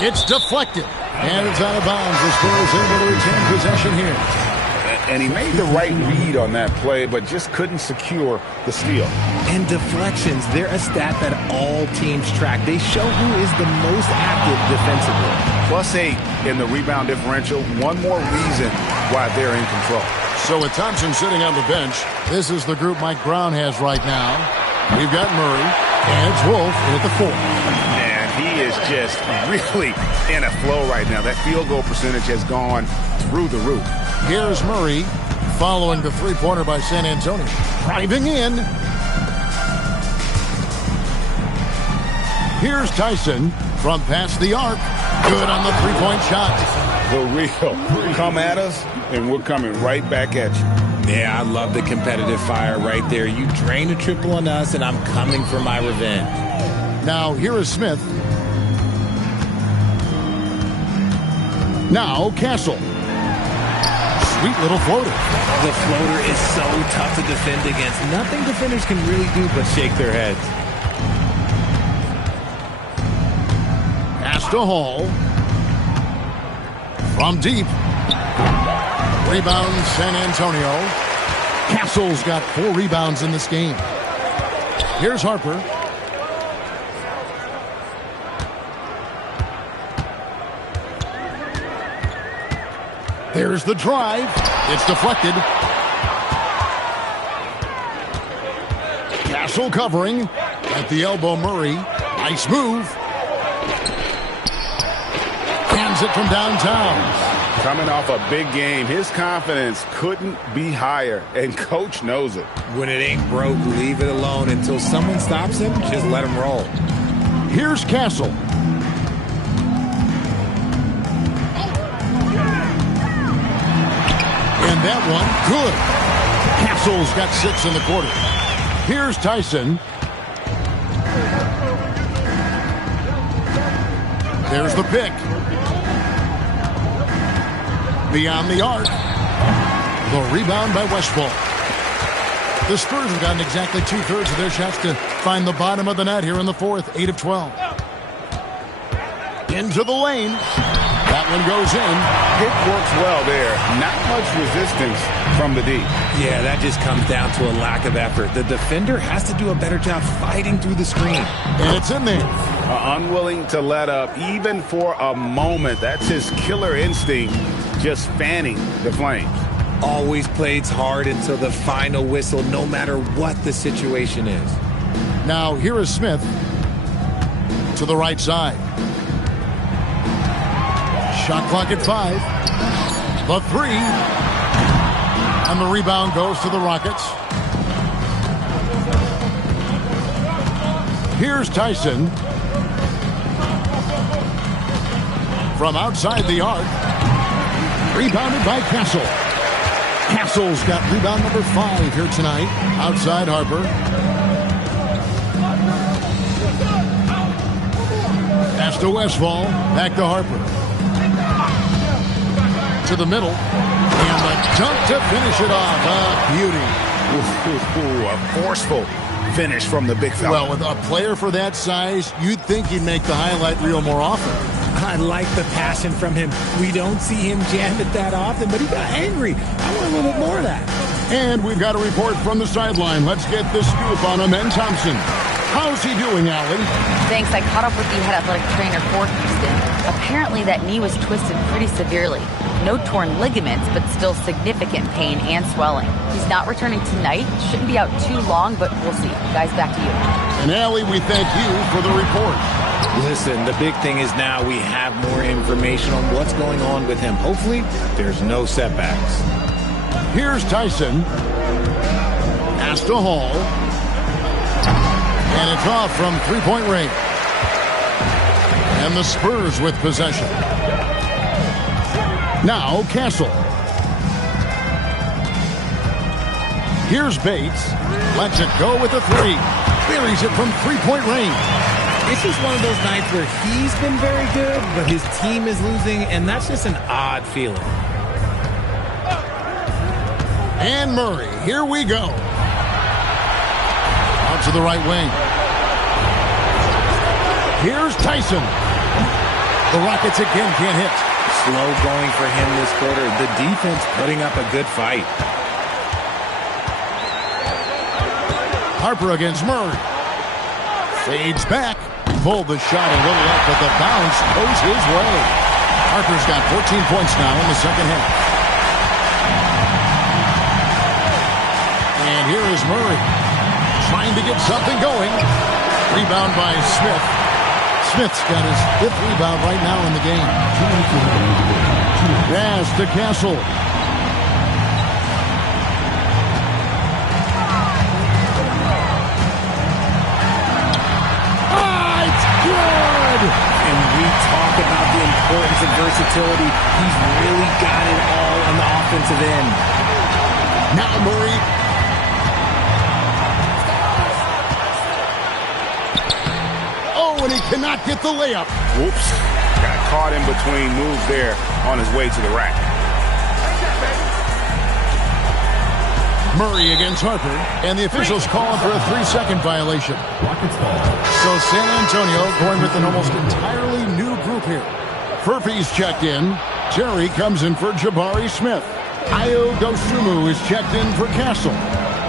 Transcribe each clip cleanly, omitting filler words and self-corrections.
It's deflected. And it's out of bounds. The Spurs able to retain possession here. And he made the right read on that play, but just couldn't secure the steal. And deflections, they're a stat that all teams track. They show who is the most active defensively. +8 in the rebound differential. One more reason why they're in control. So with Thompson sitting on the bench, this is the group Mike Brown has right now. We've got Murray, and it's Wolf in at the 4. And he is just really in a flow right now. That field goal percentage has gone through the roof. Here's Murray following the three-pointer by San Antonio. Driving in. Here's Tyson from past the arc. Good on the three-point shot. The real. Come at us, and we're coming right back at you. Yeah, I love the competitive fire right there. You drain a triple on us, and I'm coming for my revenge. Now, here is Smith. Now, Castle. Sweet little floater. The floater is so tough to defend against. Nothing defenders can really do but shake their heads. Pass to Hall. From deep. Rebound San Antonio. Castle's got 4 rebounds in this game. Here's Harper. There's the drive. It's deflected. Castle covering. At the elbow, Murray. Nice move. Hands it from downtown. Coming off a big game, his confidence couldn't be higher, and coach knows it. When it ain't broke, leave it alone until someone stops him. Just let him roll. Here's Castle. And that one, good. Castle's got 6 in the quarter. Here's Tyson. There's the pick. Beyond the arc. The rebound by Westphal. The Spurs have gotten exactly 2/3 of their shots to find the bottom of the net here in the fourth. 8 of 12. Into the lane. That one goes in. It works well there. Not much resistance from the D. Yeah, that just comes down to a lack of effort. The defender has to do a better job fighting through the screen. And it's in there. Unwilling to let up, even for a moment. That's his killer instinct, just fanning the flames. Always plays hard until the final whistle, no matter what the situation is. Now, here is Smith to the right side. Shot clock at 5. The 3. And the rebound goes to the Rockets. Here's Tyson. From outside the arc. Rebounded by Castle. Castle's got rebound number 5 here tonight. Outside Harper. Pass to Westphal. Back to Harper. To the middle. And the dunk to finish it off. A beauty. A forceful finish from the big fella. Well, with a player for that size, you'd think he'd make the highlight reel more often. I like the passion from him. We don't see him jam it that often, but he got angry. I want a little bit more of that. And we've got a report from the sideline. Let's get the scoop on Amen Thompson. How's he doing, Allie? Thanks. I caught up with the head athletic trainer for Houston. Apparently that knee was twisted pretty severely. No torn ligaments, but still significant pain and swelling. He's not returning tonight. Shouldn't be out too long, but we'll see. Guys, back to you. And Allie, we thank you for the report. Listen, the big thing is now we have more information on what's going on with him. Hopefully, there's no setbacks. Here's Tyson. Pass to Hall. And it's off from three-point range. And the Spurs with possession. Now Castle. Here's Bates. Lets it go with a 3. Buries it from three-point range. It's just one of those nights where he's been very good, but his team is losing, and that's just an odd feeling. And Murray, here we go. Out to the right wing. Here's Tyson. The Rockets again can't hit. Slow going for him this quarter. The defense putting up a good fight. Harper against Murray. Fades back. Pulled the shot a little up, but the bounce goes his way. Harper's got 14 points now in the second half. And here is Murray trying to get something going. Rebound by Smith. Smith's got his 5th rebound right now in the game. Pass to Castle. And we talk about the importance of versatility. He's really got it all on the offensive end. Now Murray. Oh, and he cannot get the layup. Whoops. Got caught in between moves there on his way to the rack. Murray against Harper, and the officials calling for a 3-second violation. So San Antonio going with an almost entirely new group here. Furphy's checked in. Terry comes in for Jabari Smith. Ayo Dosunmu is checked in for Castle.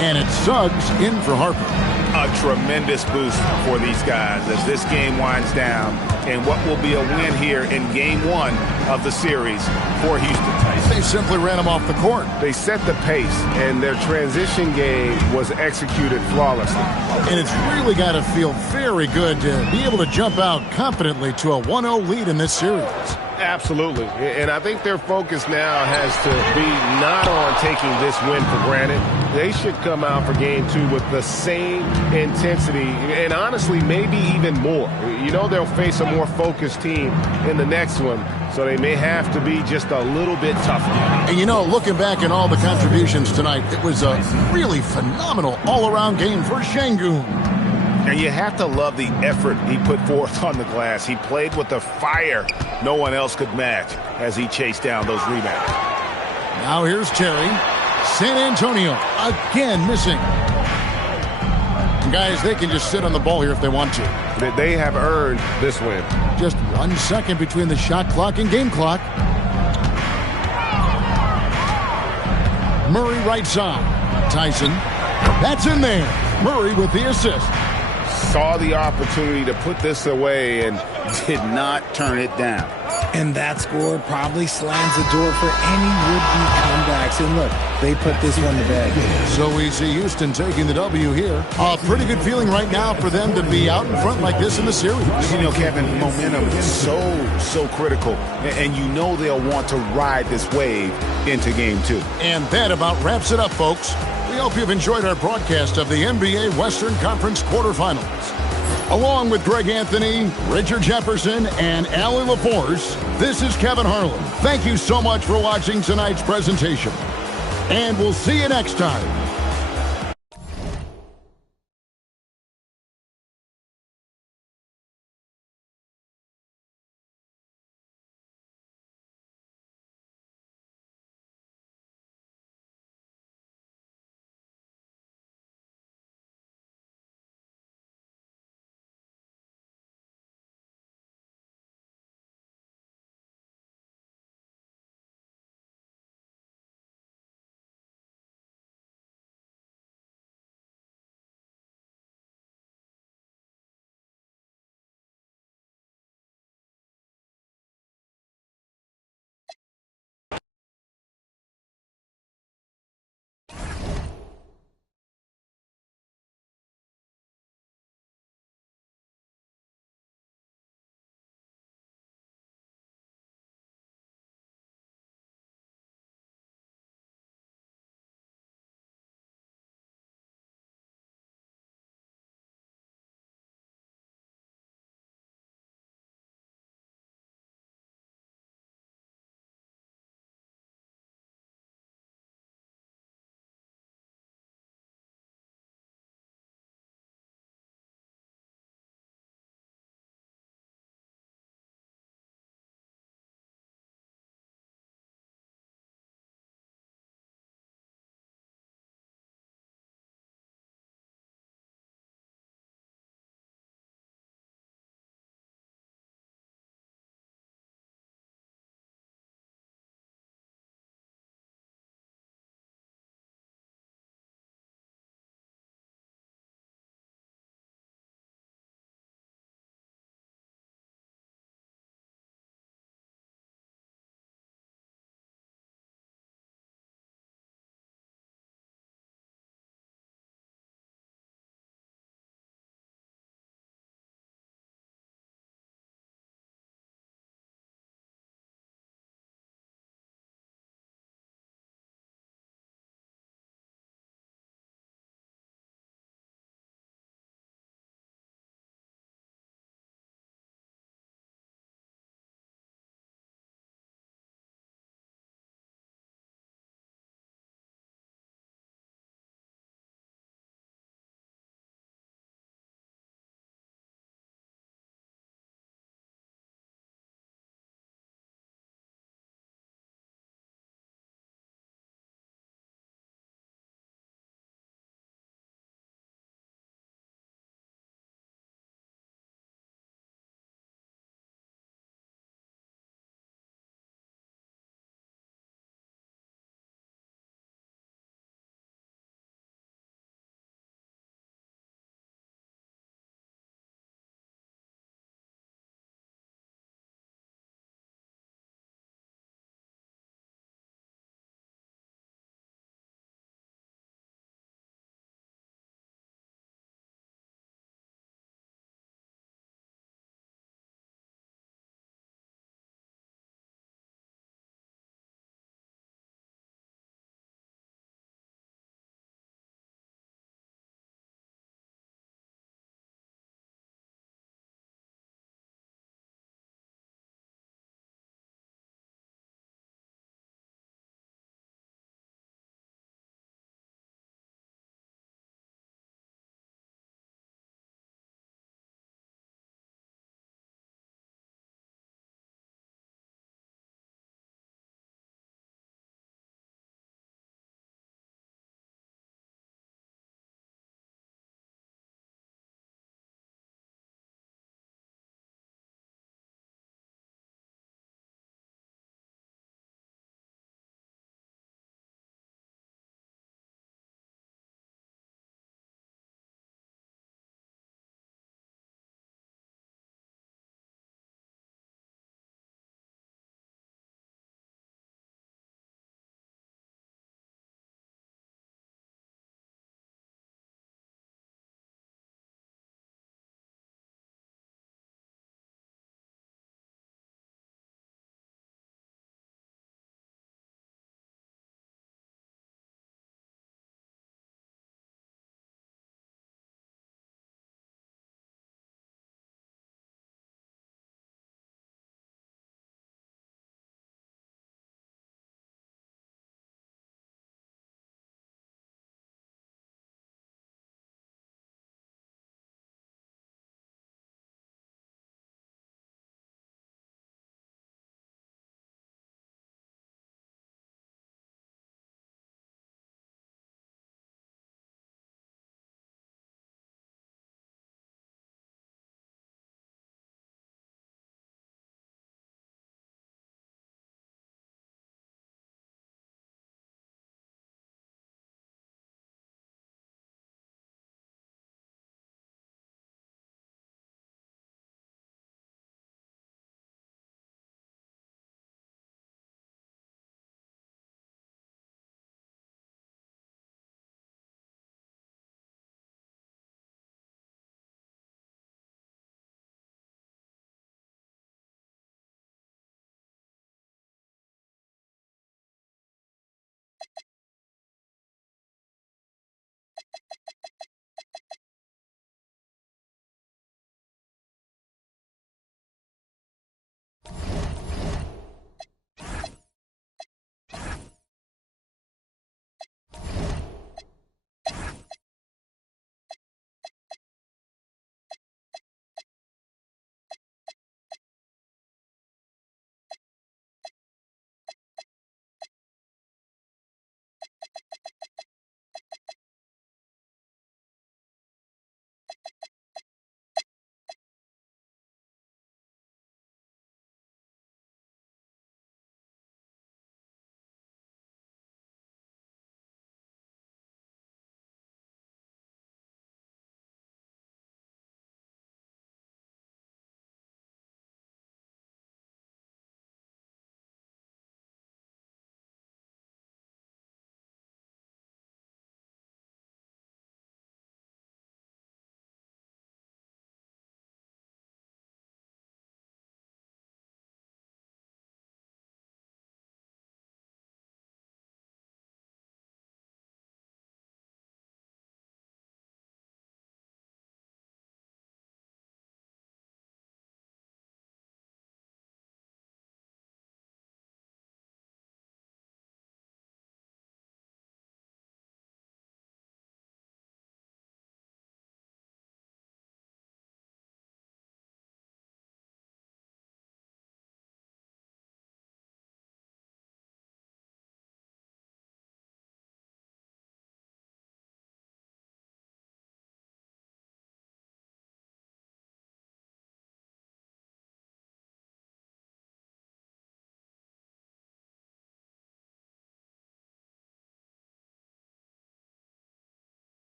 And it's Suggs in for Harper. A tremendous boost for these guys as this game winds down and what will be a win here in Game 1 of the series for Houston Titans. They simply ran him off the court. They set the pace, and their transition game was executed flawlessly. And it's really got to feel very good to be able to jump out confidently to a 1-0 lead in this series. Absolutely. And I think their focus now has to be not on taking this win for granted. They should come out for Game 2 with the same intensity and honestly maybe even more. You know they'll face a more focused team in the next one, so they may have to be just a little bit tougher. And you know, looking back at all the contributions tonight, it was a really phenomenal all-around game for Şengün. And you have to love the effort he put forth on the glass. He played with a fire no one else could match as he chased down those rebounds. Now here's Terry. San Antonio again missing. Guys, they can just sit on the ball here if they want to. They have earned this win. Just 1 second between the shot clock and game clock. Murray right side. Tyson. That's in there. Murray with the assist. Saw the opportunity to put this away and did not turn it down. And that score probably slams the door for any would-be comebacks. And look, they put this one to bed. So we see Houston taking the W here. A pretty good feeling right now for them to be out in front like this in the series. You know, Kevin, momentum is so critical. And you know they'll want to ride this wave into Game 2. And that about wraps it up, folks. We hope you've enjoyed our broadcast of the NBA Western Conference quarterfinals. Along with Greg Anthony, Richard Jefferson, and Allie LaForce, this is Kevin Harlan. Thank you so much for watching tonight's presentation. And we'll see you next time.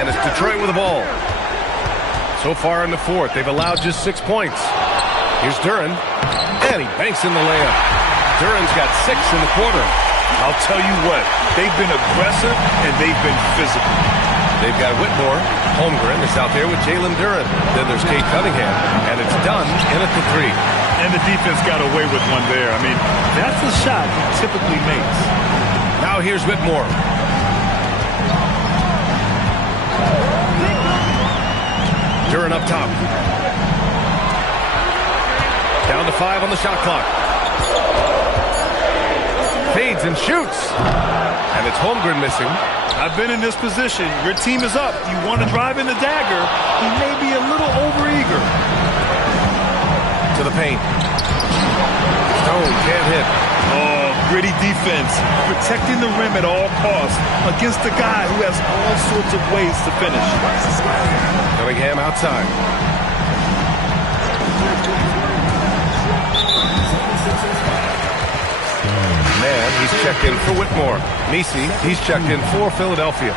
And it's Detroit with the ball. So far in the fourth, they've allowed just 6 points. Here's Duren, and he banks in the layup. Duren's got 6 in the quarter. I'll tell you what, they've been aggressive and they've been physical. They've got Whitmore. Holmgren is out there with Jalen Duren. Then there's Cade Cunningham, and it's done in at the 3. And the defense got away with one there. I mean, that's the shot he typically makes. Now here's Whitmore. Duren up top. Down to 5 on the shot clock. Fades and shoots. And it's Holmgren missing. I've been in this position. Your team is up. You want to drive in the dagger. He may be a little overeager. To the paint. Stone can't hit. Oh, gritty defense. Protecting the rim at all costs against a guy who has all sorts of ways to finish. Cunningham outside. Man, he's checked in for Whitmore. Nisi, he's checked in for Philadelphia.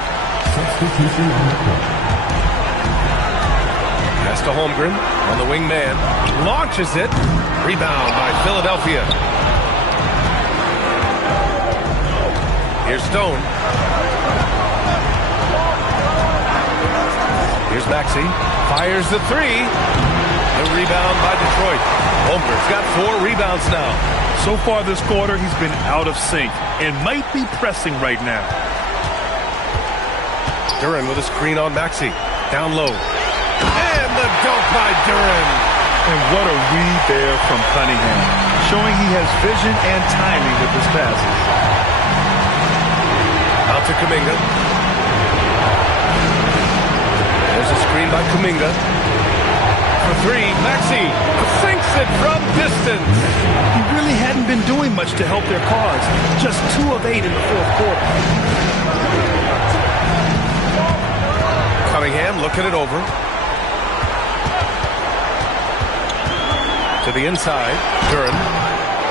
Pass to Holmgren on the wing man. Launches it. Rebound by Philadelphia. Here's Stone. Here's Maxey. Fires the 3. The rebound by Detroit. Holmgren's got 4 rebounds now. So far this quarter, he's been out of sync and might be pressing right now. Duren with a screen on Maxey. Down low. And the dunk by Duren. And what a read there from Cunningham, showing he has vision and timing with his passes. Out to Kuminga. There's a screen by Kuminga. For 3, Maxey sinks it from distance. He really hadn't been doing much to help their cause. Just 2 of 8 in the fourth quarter. Cunningham looking it over. To the inside. Duren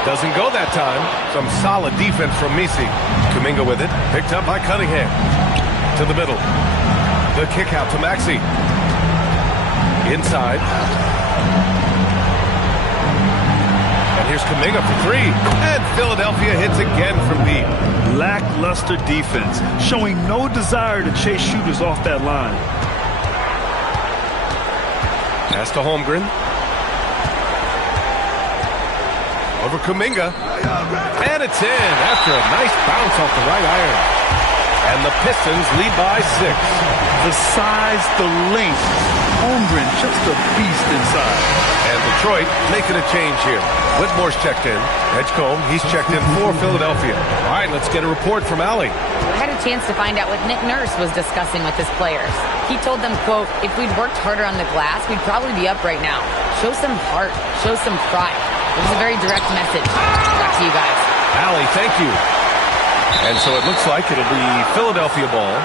doesn't go that time. Some solid defense from Misi. Kuminga with it. Picked up by Cunningham. To the middle. The kick out to Maxey. Inside. And here's Kuminga for 3. And Philadelphia hits again from deep. Lackluster defense, showing no desire to chase shooters off that line. Pass to Holmgren. Over Kuminga. And it's in after a nice bounce off the right iron. And the Pistons lead by 6. The size, the length. Holmgren just a beast inside. And Detroit making a change here. Whitmore's checked in. Edgecombe, he's checked in for Philadelphia. All right, let's get a report from Allie. I had a chance to find out what Nick Nurse was discussing with his players. He told them, quote, if we'd worked harder on the glass, we'd probably be up right now. Show some heart. Show some pride. It was a very direct message. Back to you guys. Allie, thank you. And so it looks like it'll be Philadelphia ball.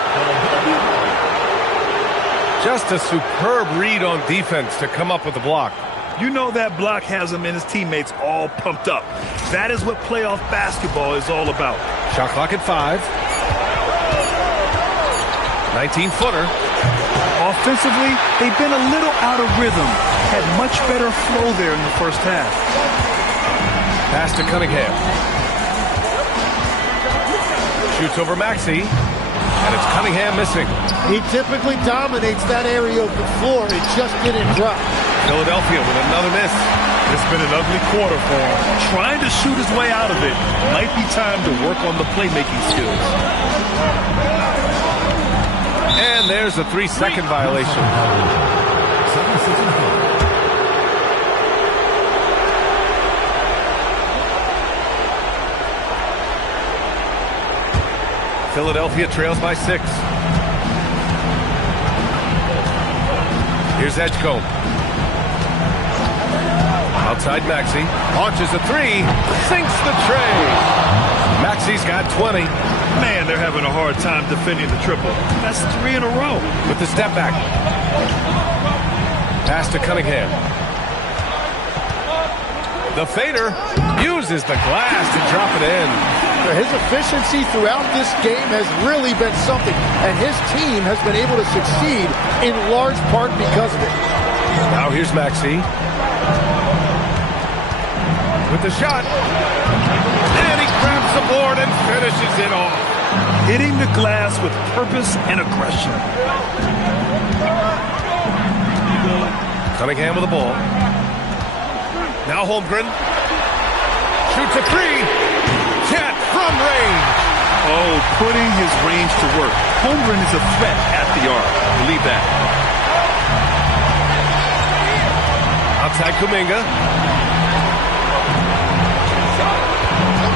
Just a superb read on defense to come up with the block. You know that block has him and his teammates all pumped up. That is what playoff basketball is all about. Shot clock at 5. 19-footer. Offensively, they've been a little out of rhythm. Had much better flow there in the first half. Pass to Cunningham. Shoots over Maxey. And it's Cunningham missing. He typically dominates that area of the floor. It just didn't drop. Philadelphia with another miss. It's been an ugly quarter for him. Trying to shoot his way out of it. Might be time to work on the playmaking skills. And there's a 3-second violation. Philadelphia trails by 6. Here's Edgecombe. Outside Maxey. Launches a 3. Sinks the tray. Maxey's got 20. Man, they're having a hard time defending the triple. That's 3 in a row. With the step back. Pass to Cunningham. The fader uses the glass to drop it in. His efficiency throughout this game has really been something, and his team has been able to succeed in large part because of it. Now here's Maxey with the shot, and he grabs the board and finishes it off. Hitting the glass with purpose and aggression. Cunningham with the ball. Now Holmgren shoots a three. Jet from range. Oh, putting his range to work. Holmgren is a threat at the arc. Believe that. Outside Kuminga.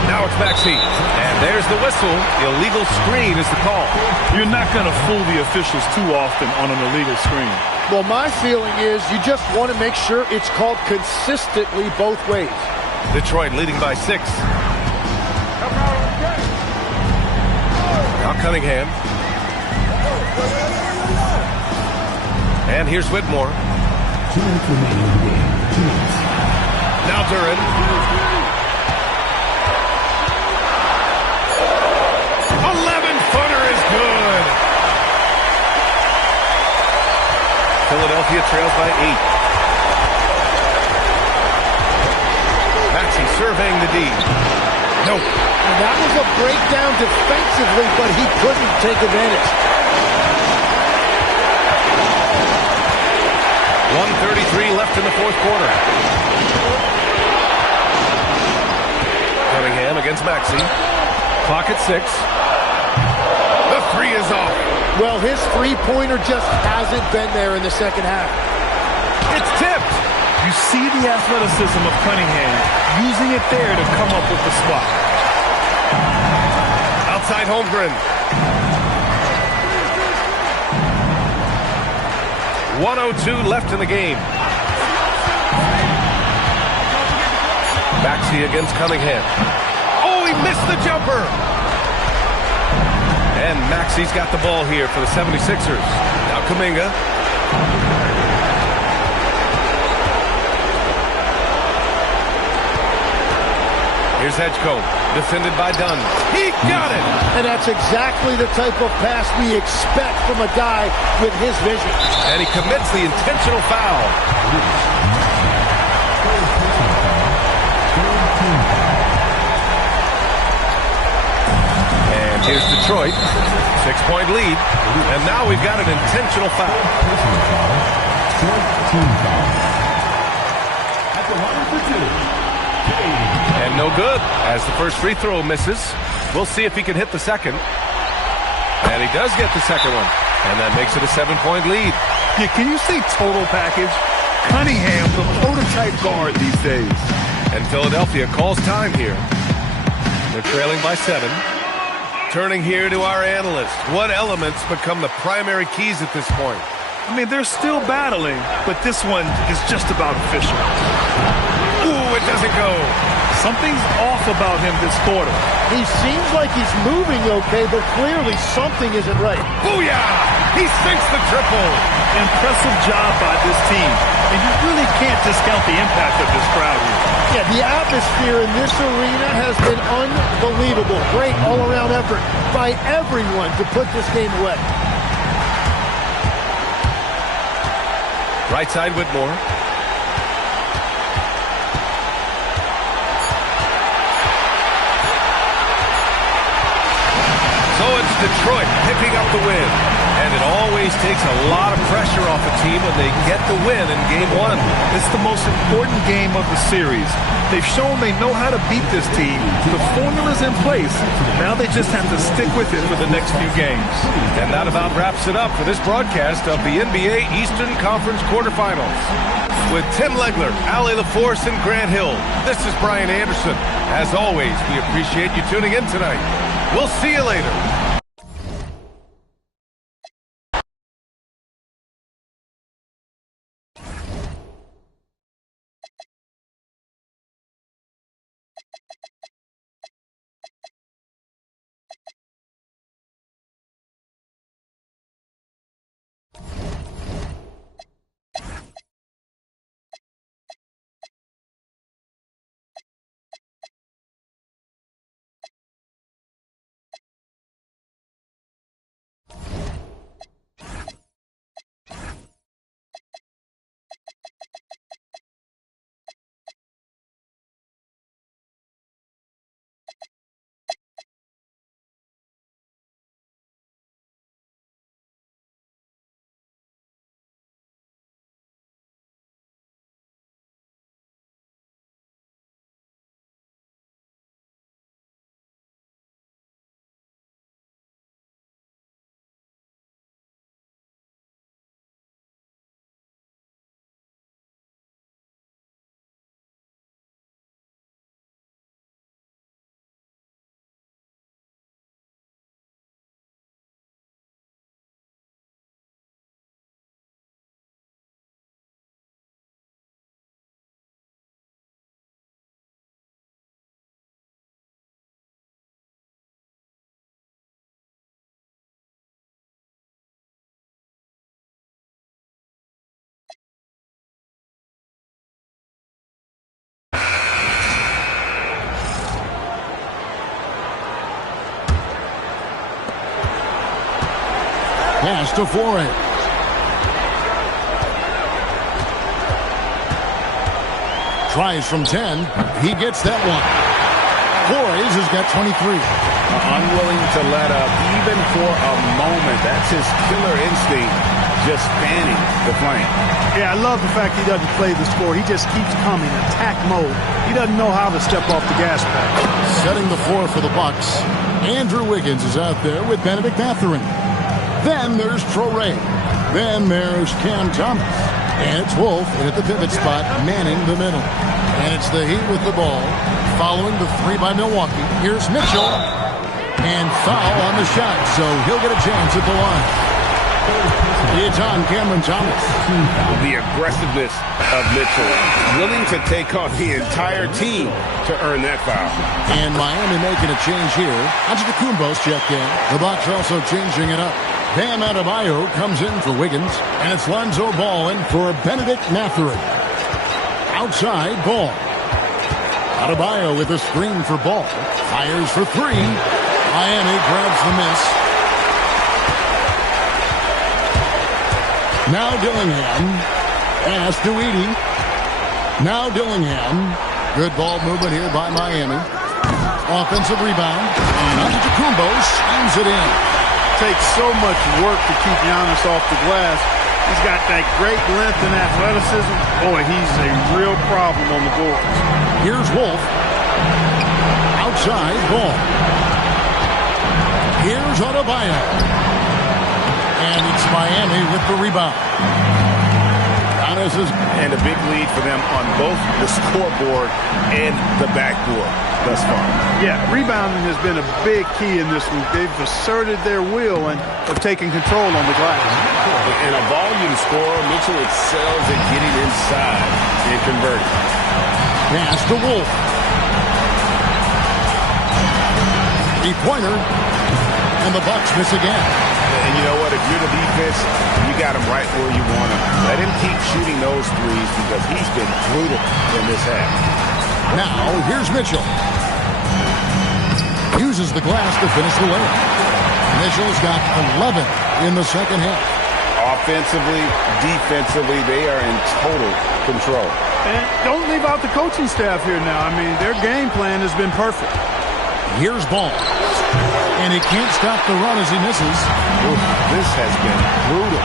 Now it's Maxey. And there's the whistle. Illegal screen is the call. You're not going to fool the officials too often on an illegal screen. Well, my feeling is you just want to make sure it's called consistently both ways. Detroit leading by 6. Now Cunningham. And here's Whitmore. 2 minutes remaining in the game. 2 minutes. Now Duran. Philadelphia trails by 8. Maxey surveying the D. Nope. And that was a breakdown defensively, but he couldn't take advantage. 1:33 left in the fourth quarter. Cunningham against Maxey. Clock at 6. The three is off. Well, his three-pointer just hasn't been there in the second half. It's tipped. You see the athleticism of Cunningham, using it there to come up with the spot. Outside Holmgren. 1:02 left in the game. Maxey against Cunningham. Oh, he missed the jumper. And Maxey's got the ball here for the 76ers. Now Kuminga. Here's Edgecombe, defended by Dunn. He got it! And that's exactly the type of pass we expect from a guy with his vision. And he commits the intentional foul. Here's Detroit, 6-point lead, and now we've got an intentional foul. And no good, as the first free throw misses. We'll see if he can hit the second. And he does get the second one, and that makes it a 7-point lead. Yeah, can you say total package? Cunningham, the prototype guard these days. And Philadelphia calls time here. They're trailing by 7. Turning here to our analysts. What elements become the primary keys at this point? I mean, they're still battling, but this one is just about official. Ooh, it doesn't go. Something's off about him this quarter. He seems like he's moving okay, but clearly something isn't right. Booyah! He sinks the triple. Impressive job by this team. And you really can't discount the impact of this crowd here. Yeah, the atmosphere in this arena has been unbelievable. Great all-around effort by everyone to put this game away. Right side Whitmore. So it's Detroit picking up the win. And it always takes a lot of pressure off a team when they get the win in Game 1. It's the most important game of the series. They've shown they know how to beat this team. The formula's in place. Now they just have to stick with it for the next few games. And that about wraps it up for this broadcast of the NBA Eastern Conference quarterfinals. With Tim Legler, Allie LaForce, and Grant Hill, this is Brian Anderson. As always, we appreciate you tuning in tonight. We'll see you later. Pass to Flores. Tries from 10. He gets that one. Flores has got 23. Unwilling to let up even for a moment. That's his killer instinct, just fanning the flame. Yeah, I love the fact he doesn't play the score. He just keeps coming, attack mode. He doesn't know how to step off the gas pedal. Setting the floor for the Bucks. Andrew Wiggins is out there with Benedict Mathurin. Then there's Traore. Then there's Cam Thomas. And it's Wolf in at the pivot spot, manning the middle. And it's the Heat with the ball. Following the three by Milwaukee. Here's Mitchell. And foul on the shot, so he'll get a chance at the line. It's on Cameron Thomas. The aggressiveness of Mitchell, willing to take on the entire team to earn that foul. And Miami making a change here. Antetokounmpo's checked in. The Bucks also changing it up. Bam Adebayo comes in for Wiggins, and it's Lonzo Ball in for Benedict Mathurin. Outside, Ball. Adebayo with a screen for Ball. Fires for three. Miami grabs the miss. Now Dillingham. Pass to Edey. Now Dillingham. Good ball movement here by Miami. Offensive rebound. And Antetokounmpo slams it in. Takes so much work to keep Giannis off the glass. He's got that great length and athleticism. Boy, he's a real problem on the boards. Here's Wolf. Outside, Ball. Here's Adebayo. And it's Miami with the rebound. And a big lead for them on both the scoreboard and the backboard thus far. Yeah, rebounding has been a big key in this one. They've asserted their will and have taken control on the glass. And a volume scorer, Mitchell excels at getting inside and converting. Pass to Wolf. Three-pointer. And the Bucks miss again. And you know what? If you're the defense, you got him right where you want him. Let him keep shooting those threes because he's been brutal in this half. Now, here's Mitchell. Uses the glass to finish the layup. Mitchell's got 11 in the second half. Offensively, defensively, they are in total control. And don't leave out the coaching staff here now. I mean, their game plan has been perfect. Here's Ball. And he can't stop the run as he misses. Ooh, this has been brutal.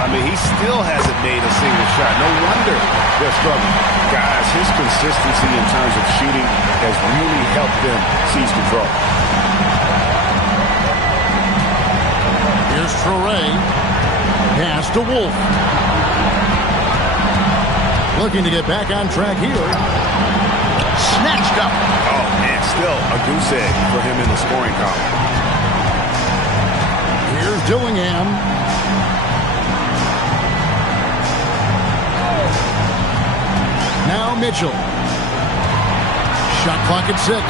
I mean, he still hasn't made a single shot. No wonder they're struggling. Guys, his consistency in terms of shooting has really helped them seize control. Here's Traore. Pass to Wolf. Looking to get back on track here. Snatched up. Oh, man, still a goose egg for him in the scoring column. Here's Dillingham. Now Mitchell. Shot clock at 6.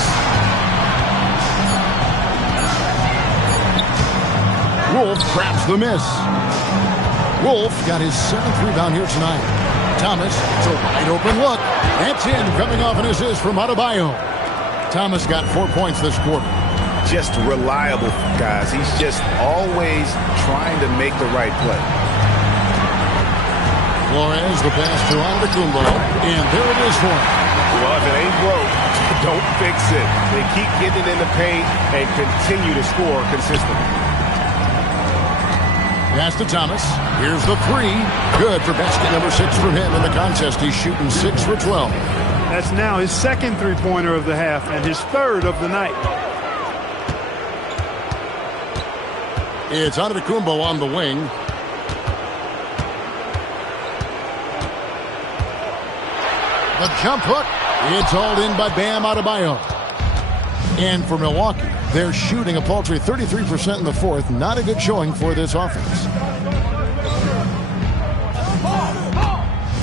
Wolf grabs the miss. Wolf got his 7th rebound here tonight. Thomas, it's a wide open look. That's in, coming off an assist from Adebayo. Thomas got 4 points this quarter. Just reliable, guys. He's just always trying to make the right play. Flores, the pass to Antetokounmpo, and there it is for him. Well, if it ain't broke, don't fix it. They keep getting in the paint and continue to score consistently. Pass to Thomas. Here's the three. Good for basket number 6 from him in the contest. He's shooting 6 for 12. That's now his second three-pointer of the half and his third of the night. It's Antetokounmpo on the wing. The jump hook. It's hauled in by Bam Adebayo. And for Milwaukee, they're shooting a paltry 33% in the fourth. Not a good showing for this offense.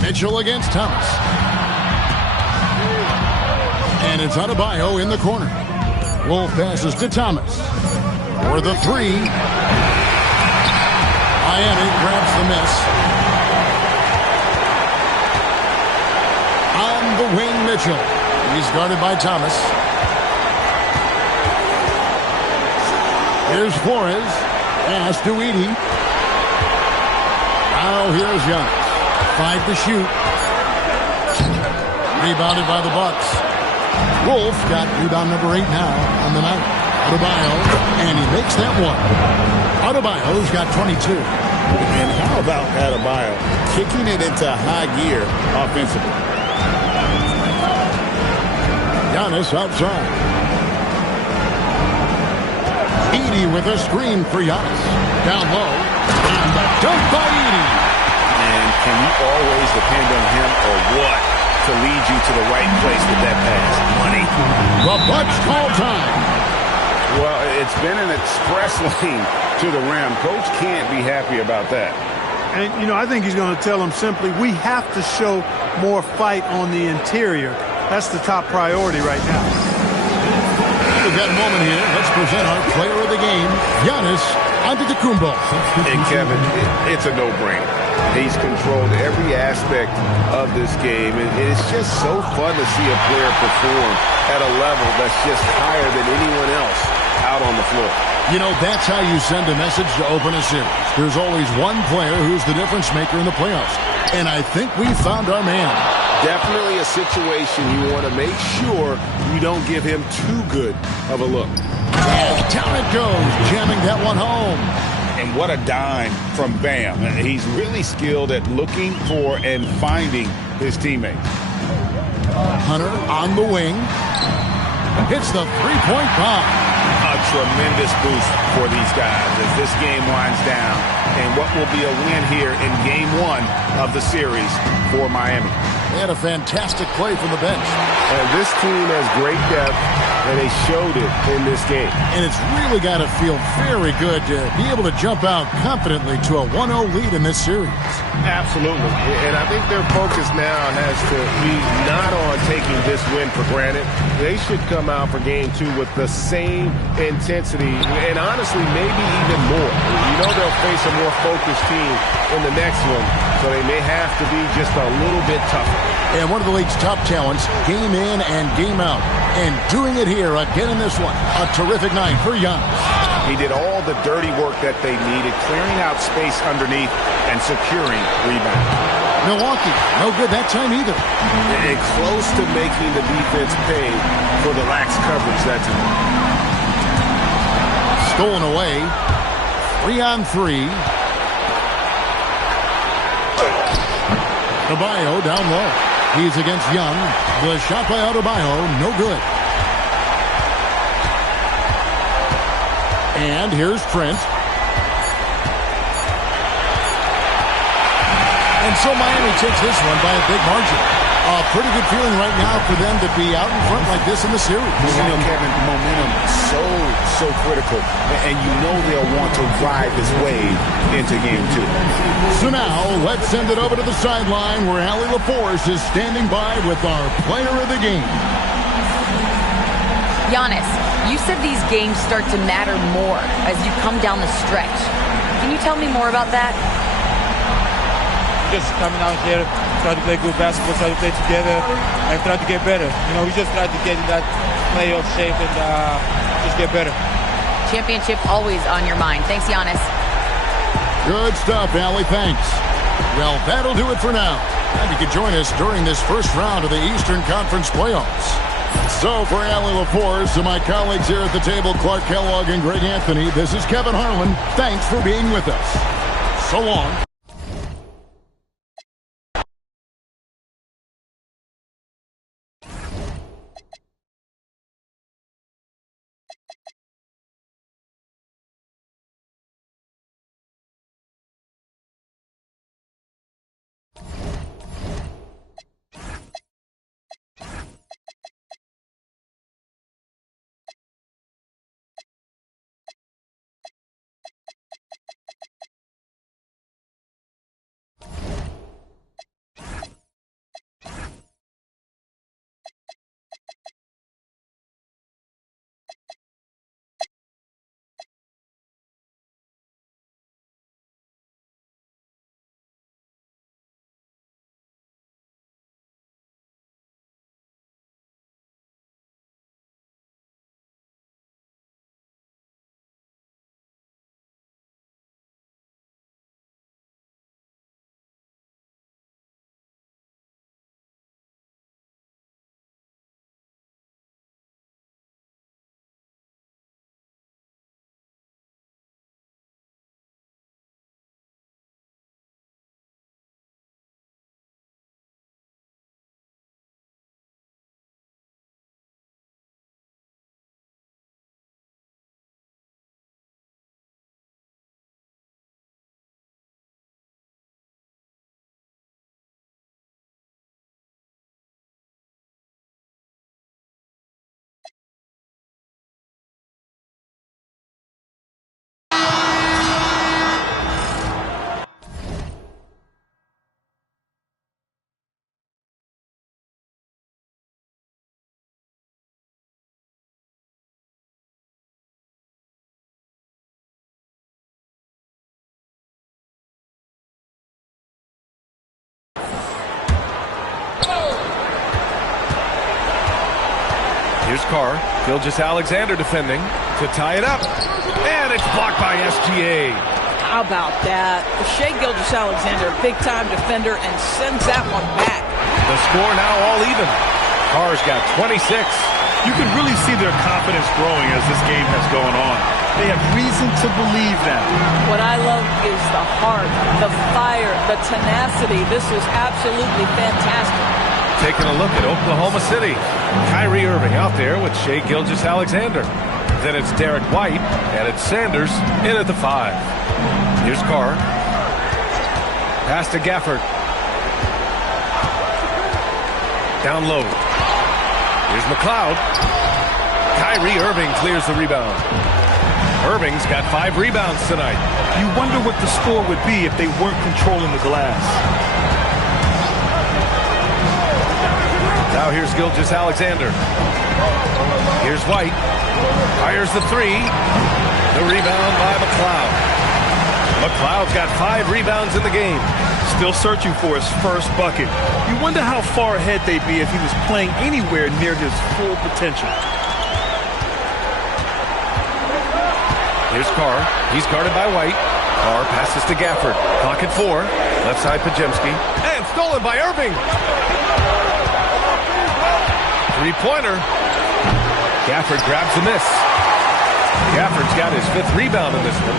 Mitchell against Thomas. And it's Adebayo in the corner. Wolf passes to Thomas. For the three. Miami grabs the miss. On the wing, Mitchell. He's guarded by Thomas. Here's Flores. Pass to Edey. Now here's Young. 5 to shoot. Rebounded by the Bucks. Wolf got rebound number 8 now on the night. Adebayo, and he makes that one. Adebayo's got 22. And how about Adebayo kicking it into high gear offensively? Giannis outside. Edey with a screen for Giannis. Down low. And the dunk by Edey. And can you always depend on him or what to lead you to the right place with that pass? Money. The Bucks call time. Well, it's been an express lane to the rim. Coach can't be happy about that. And, you know, I think he's going to tell them simply, we have to show more fight on the interior. That's the top priority right now. We've got a moment here. Let's present our player of the game, Giannis Antetokounmpo. And Kevin, it's a no-brainer. He's controlled every aspect of this game, and it's just so fun to see a player perform at a level that's just higher than anyone else out on the floor. You know, that's how you send a message to open a series. There's always one player who's the difference maker in the playoffs, and I think we found our man. Definitely a situation you want to make sure you don't give him too good of a look. And down it goes, jamming that one home. And what a dime from Bam. He's really skilled at looking for and finding his teammate. Hunter on the wing. Hits the three-point bomb. A tremendous boost for these guys as this game winds down. And what will be a win here in Game 1 of the series for Miami. They had a fantastic play from the bench. And this team has great depth, and they showed it in this game. And it's really got to feel very good to be able to jump out confidently to a 1-0 lead in this series. Absolutely. And I think their focus now has to be not on taking this win for granted. They should come out for Game 2 with the same intensity and honestly maybe even more. You know they'll face a more focused team in the next one, so they may have to be just a little bit tougher. And one of the league's top talents, game in and game out. And doing it here again in this one. A terrific night for Giannis. He did all the dirty work that they needed, clearing out space underneath and securing rebound. Milwaukee, no good that time either. And close to making the defense pay for the lax coverage that time. Stolen away. 3-on-3. Adebayo down low. He's against Young. The shot by Adebayo, no good. And here's Trent. And so Miami takes this one by a big margin. A pretty good feeling right now for them to be out in front like this in the series. You know, Kevin, momentum so critical. And you know they'll want to ride this wave into Game 2. So now, let's send it over to the sideline where Allie LaForce is standing by with our player of the game. Giannis, you said these games start to matter more as you come down the stretch. Can you tell me more about that? Just coming out here, try to play good basketball, try to play together, and try to get better. You know, we just try to get in that playoff shape and just get better. Championship always on your mind. Thanks, Giannis. Good stuff, Allie. Thanks. Well, that'll do it for now. And you can join us during this first round of the Eastern Conference playoffs. So for Allie LaForce and my colleagues here at the table, Clark Kellogg and Greg Anthony, this is Kevin Harlan. Thanks for being with us. So long. Carr. Gilgeous-Alexander defending to tie it up. And it's blocked by SGA. How about that? Shai Gilgeous-Alexander, big-time defender, and sends that one back. The score now all even. Carr's got 26. You can really see their confidence growing as this game has gone on. They have reason to believe that. What I love is the heart, the fire, the tenacity. This is absolutely fantastic. Taking a look at Oklahoma City. Kyrie Irving out there with Shai Gilgeous-Alexander. Then it's Derek White, and it's Sanders in at the 5. Here's Carr. Pass to Gafford. Down low. Here's McLeod. Kyrie Irving clears the rebound. Irving's got 5 rebounds tonight. You wonder what the score would be if they weren't controlling the glass. Now here's Gilgeous-Alexander. Here's White. Fires the 3. The rebound by McLeod. McLeod's got 5 rebounds in the game. Still searching for his first bucket. You wonder how far ahead they'd be if he was playing anywhere near his full potential. Here's Carr. He's guarded by White. Carr passes to Gafford. Clock at 4. Left side Pajemski. And stolen by Irving. Three-pointer. Gafford grabs the miss. Gafford's got his 5th rebound in this one.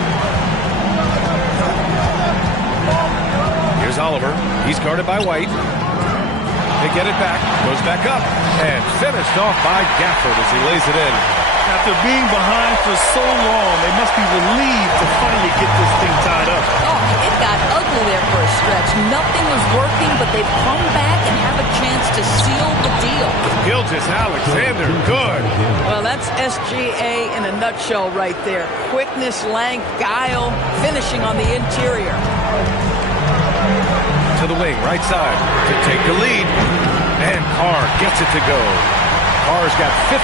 Here's Oliver. He's guarded by White. They get it back. Goes back up. And finished off by Gafford as he lays it in. After being behind for so long, they must be relieved to finally get this thing tied up. Oh, it got ugly there for a stretch. Nothing was working, but they've come back and have a chance to seal the deal. Gilgeous-Alexander, good. Well, that's SGA in a nutshell right there. Quickness, length, guile, finishing on the interior. To the wing, right side, to take the lead. And Carr gets it to go. Carr's got 15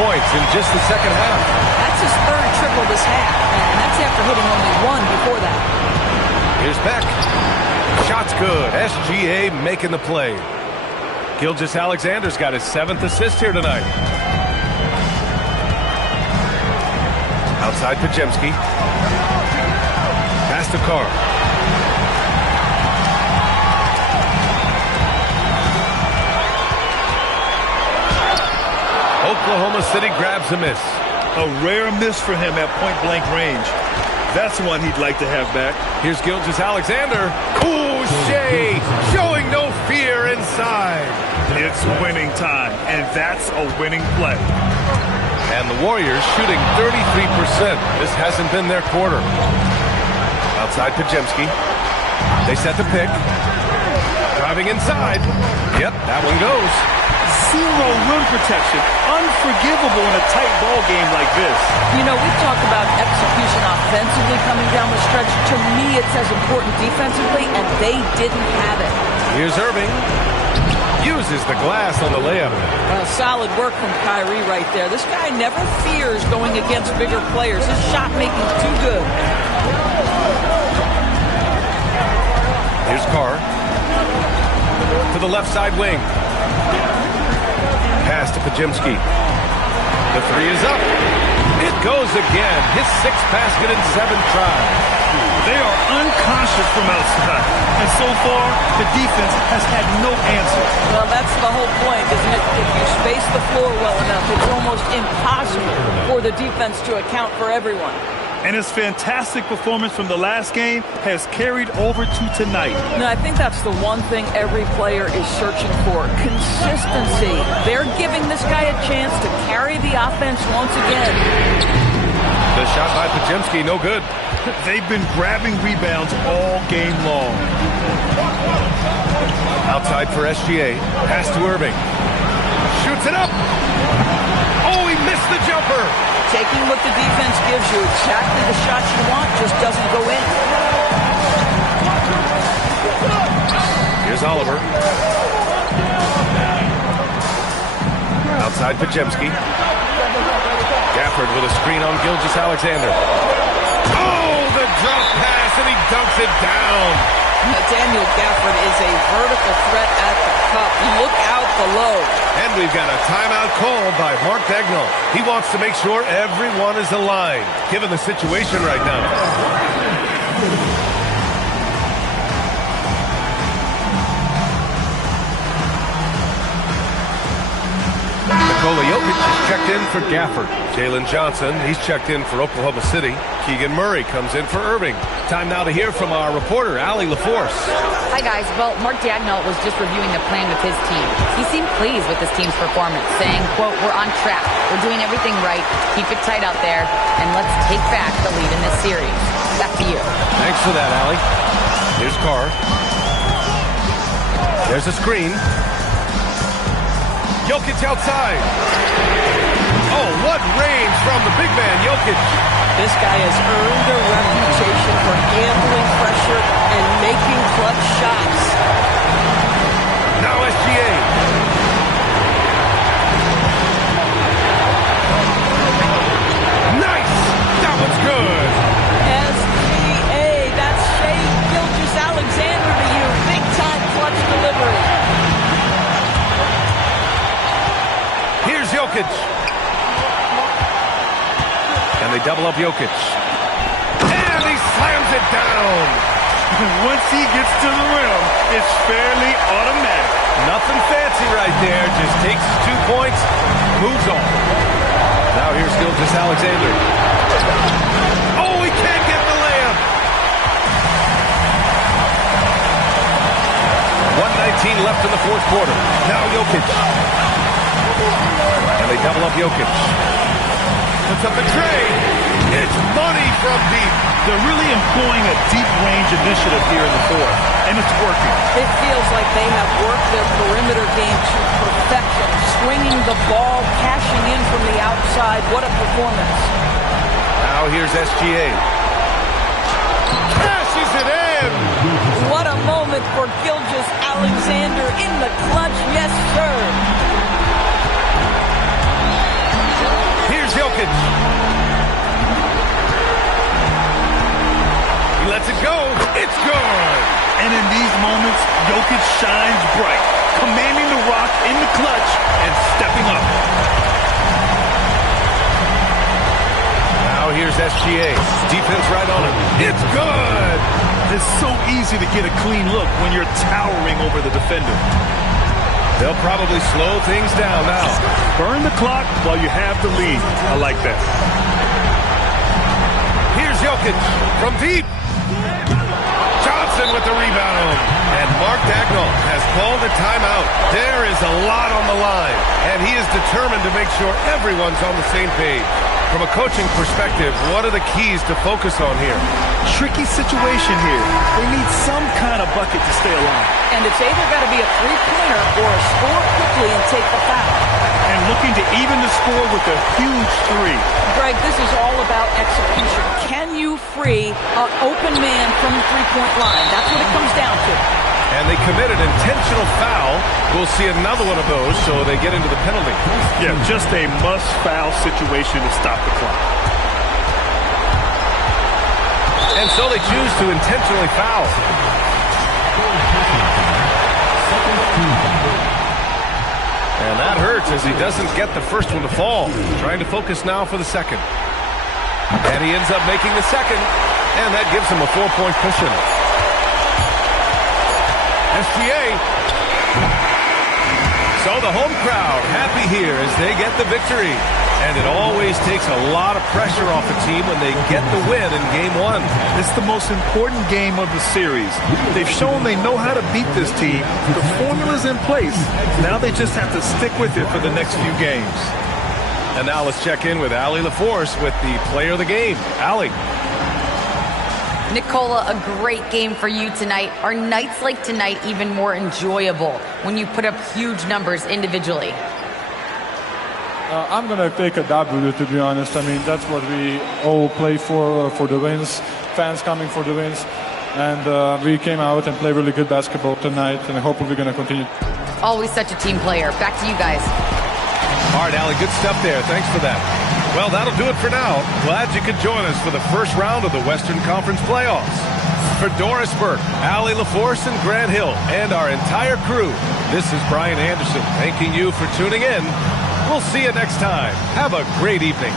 points in just the second half. That's his 3rd triple this half, and that's after hitting only 1 before that. Here's Beck. Shot's good. SGA making the play. Gilgeous-Alexander's got his 7th assist here tonight. Outside Pajemski. Pass to Carr. Oklahoma City grabs a miss. A rare miss for him at point-blank range. That's one he'd like to have back. Here's Gilgeous-Alexander. Ooh, Shai showing no fear inside. It's winning time, and that's a winning play. And the Warriors shooting 33%. This hasn't been their quarter. Outside Pajemski. They set the pick. Driving inside. Yep, that one goes. Zero rim protection. Unforgivable in a tight ball game like this. You know, we've talked about execution offensively coming down the stretch. To me, it's as important defensively, and they didn't have it. Here's Irving. Uses the glass on the layup. Solid work from Kyrie right there. This guy never fears going against bigger players. His shot making too good. Here's Carr. To the left side wing. Pass to Pajemski. The 3 is up. It goes again. His 6th basket in 7 tries. They are unconscious from outside. And so far, the defense has had no answer. Well, that's the whole point, isn't it? If you space the floor well enough, it's almost impossible for the defense to account for everyone. And his fantastic performance from the last game has carried over to tonight. No, I think that's the one thing every player is searching for. Consistency. They're giving this guy a chance to carry the offense once again. The shot by Pajemski, no good. They've been grabbing rebounds all game long. Outside for SGA. Pass to Irving. Shoots it up. Oh, he missed the jumper. Taking what the defense gives you, exactly the shot you want, just doesn't go in. Here's Oliver. Outside Pajemski. Gafford with a screen on Gilgeous-Alexander. Oh, the drop pass, and he dunks it down. Daniel Gafford is a vertical threat at the cup. Look out below. And we've got a timeout called by Mark Dagnall. He wants to make sure everyone is aligned, given the situation right now. Nikola Jokic is checked in for Gafford. Jalen Johnson, he's checked in for Oklahoma City. Keegan Murray comes in for Irving. Time now to hear from our reporter, Allie LaForce. Hi, guys. Well, Mark Dagnall was just reviewing the plan with his team. He seemed pleased with his team's performance, saying, quote, "We're on track. We're doing everything right. Keep it tight out there, and let's take back the lead in this series." Back to you. Thanks for that, Allie. Here's Carr. There's a screen. Jokic outside. Oh, what range from the big man, Jokic. This guy has earned a reputation for handling pressure and making clutch shots. Now SGA. Nice! That one's good. SGA, that's Shai Gilgeous-Alexander to you. Big time clutch delivery. Here's Jokic. And they double up Jokic. And he slams it down. Once he gets to the rim, it's fairly automatic. Nothing fancy right there. Just takes his 2 points, moves on. Now here's Gilgeous-Alexander. Oh, he can't get the layup. 1:19 left in the fourth quarter. Now Jokic. And they double up Jokic. Puts up a tray. It's money from deep. They're really employing a deep range initiative here in the fourth, and it's working. It feels like they have worked their perimeter game to perfection, swinging the ball, cashing in from the outside. What a performance. Now here's SGA. Cashes it in. What a moment for Gilgeous-Alexander in the clutch. Yes, sir. Here's Jokic. He lets it go. It's good. And in these moments, Jokic shines bright, commanding the rock in the clutch and stepping up. Now here's SGA. Defense right on him. It's good. It's so easy to get a clean look when you're towering over the defender. They'll probably slow things down now. Burn the clock while you have the lead. I like that. Here's Jokic from deep. Johnson with the rebound. And Mark Dagnall has called a timeout. There is a lot on the line, and he is determined to make sure everyone's on the same page. From a coaching perspective, what are the keys to focus on here? Tricky situation here. They need some kind of bucket to stay alive. And it's either got to be a three-pointer or a score quickly and take the foul. And looking to even the score with a huge three. Greg, this is all about execution. Can you free an open man from the three-point line? That's what it comes down to. And they committed intentional foul. We'll see another one of those, so they get into the penalty. Yeah, just a must-foul situation to stop the clock. And so they choose to intentionally foul. And that hurts as he doesn't get the first one to fall. Trying to focus now for the second. And he ends up making the second. And that gives him a 4-point cushion. SGA. So the home crowd happy here as they get the victory. And it always takes a lot of pressure off a team when they get the win in Game 1. It's the most important game of the series. They've shown they know how to beat this team. The formula's in place. Now they just have to stick with it for the next few games. And now let's check in with Allie LaForce with the player of the game. Allie. Nikola, a great game for you tonight. Are nights like tonight even more enjoyable when you put up huge numbers individually? I'm going to take a W, to be honest. I mean, that's what we all play for the wins. Fans coming for the wins. And we came out and played really good basketball tonight, and hopefully we're going to continue. Always such a team player. Back to you guys. All right, Allie, good stuff there. Thanks for that. Well, that'll do it for now. Glad you could join us for the first round of the Western Conference playoffs. For Doris Burke, Allie LaForce, and Grant Hill, and our entire crew, this is Brian Anderson thanking you for tuning in. We'll see you next time. Have a great evening.